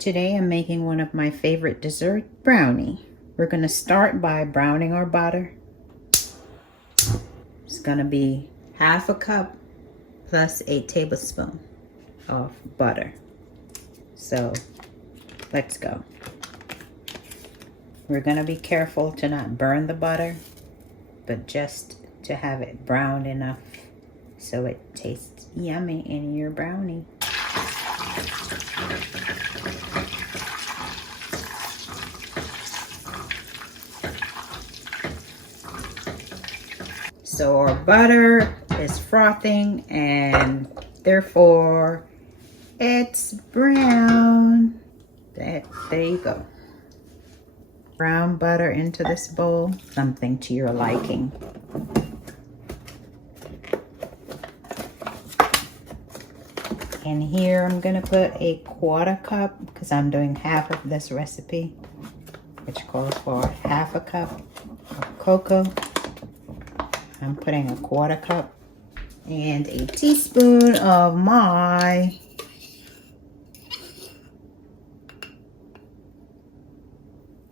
Today I'm making one of my favorite dessert, brownie. We're going to start by browning our butter. It's going to be half a cup plus 8 tablespoons of butter. So let's go. We're going to be careful to not burn the butter, but just to have it browned enough so it tastes yummy in your brownie. So our butter is frothing and therefore it's brown. There you go. Brown butter into this bowl, something to your liking. And here I'm gonna put a 1/4 cup because I'm doing half of this recipe, which calls for half a cup of cocoa. I'm putting a 1/4 cup and a teaspoon of my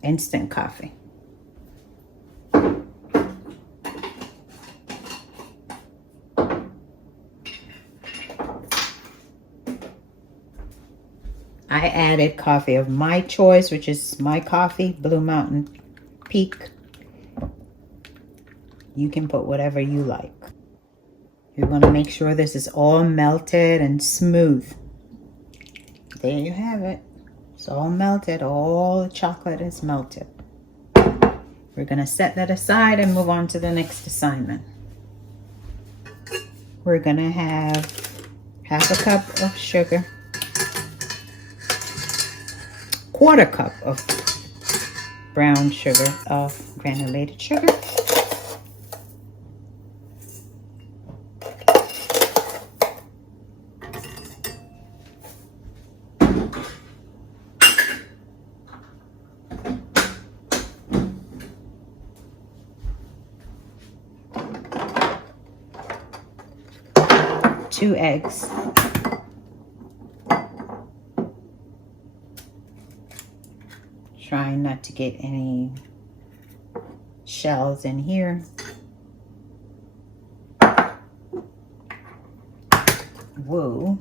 instant coffee. I added coffee of my choice, which is my coffee, Blue Mountain Peak. You can put whatever you like. You want to make sure this is all melted and smooth. There you have it. It's all melted. All the chocolate is melted. We're going to set that aside and move on to the next assignment. We're going to have half a cup of sugar, 1/4 cup of brown sugar, of granulated sugar, two eggs, trying not to get any shells in here. Whoa.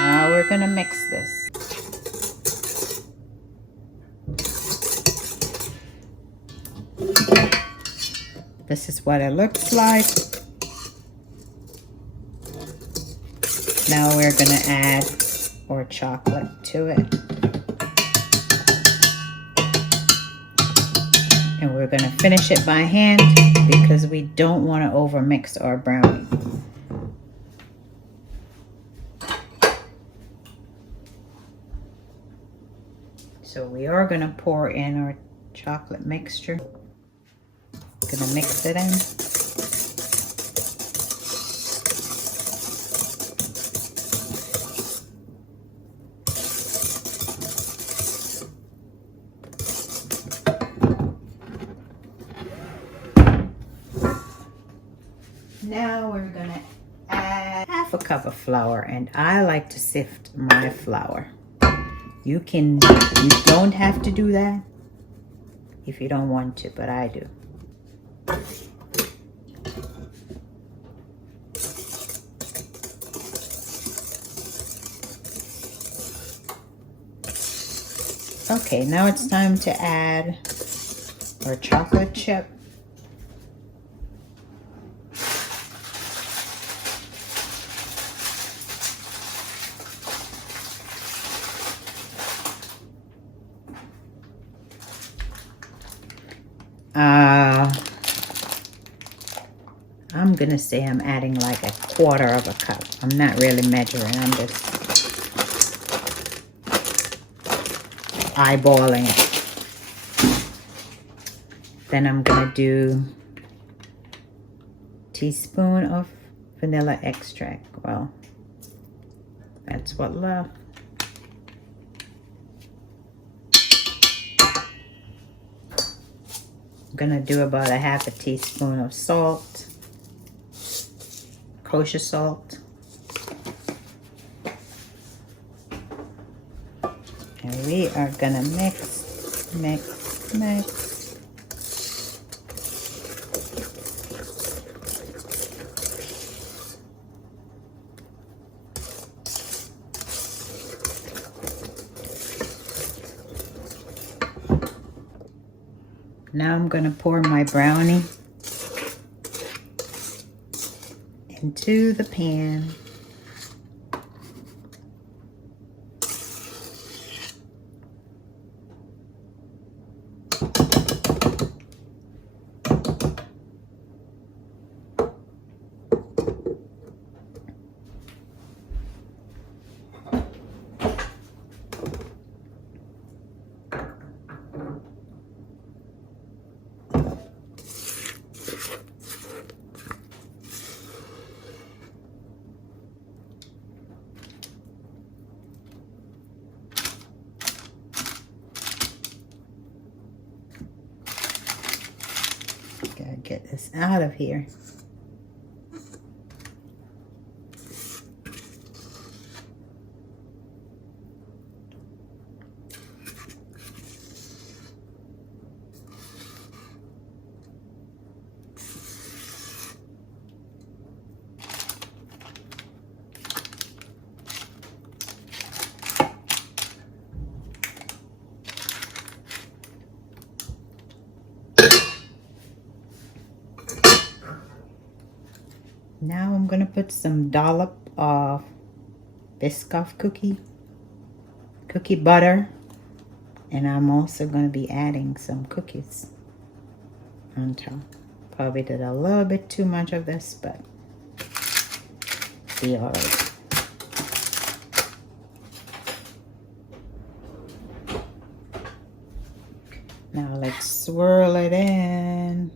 Now we're gonna mix this. This is what it looks like. Now we're gonna add our chocolate to it. And we're gonna finish it by hand because we don't want to overmix our brownie. So we are gonna pour in our chocolate mixture. Gonna mix it in. Now we're gonna add half a cup of flour, and I like to sift my flour. You don't have to do that if you don't want to, but I do. Okay, now it's time to add our chocolate chip. I'm gonna say I'm adding like a 1/4 of a cup. I'm not really measuring, I'm just eyeballing it. Then I'm gonna do a teaspoon of vanilla extract. Well, That's what love. I'm gonna do about a half a teaspoon of salt, kosher salt. And we are gonna mix, mix, mix. Now I'm gonna pour my brownie into the pan. Gotta get this out of here. Now I'm gonna put some dollop of Biscoff cookie butter, and I'm also gonna be adding some cookies on top. Probably did a little bit too much of this, but be all right. Now let's swirl it in.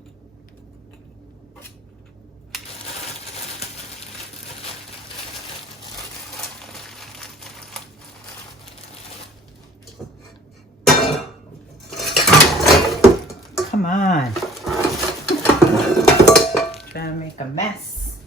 Come on. Trying to make a mess.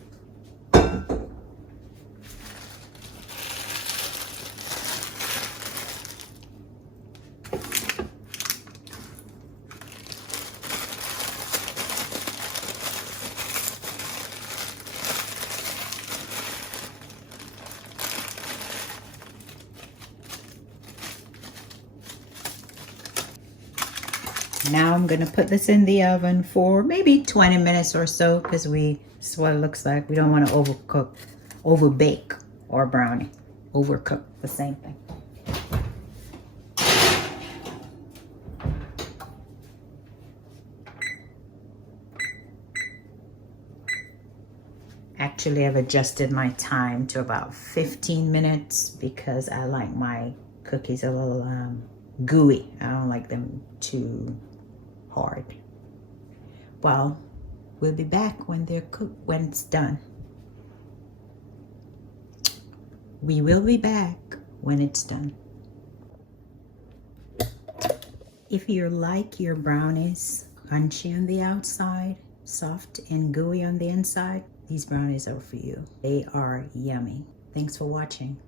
Now I'm gonna put this in the oven for maybe 20 minutes or so, because this is what it looks like. We don't want to overcook, overbake our brownie. Overcook, the same thing. Actually, I've adjusted my time to about 15 minutes because I like my cookies a little gooey. I don't like them too hard. Well, we'll be back when they're cooked, when it's done. We will be back when it's done. If you like your brownies crunchy on the outside, soft and gooey on the inside, these brownies are for you. They are yummy. Thanks for watching.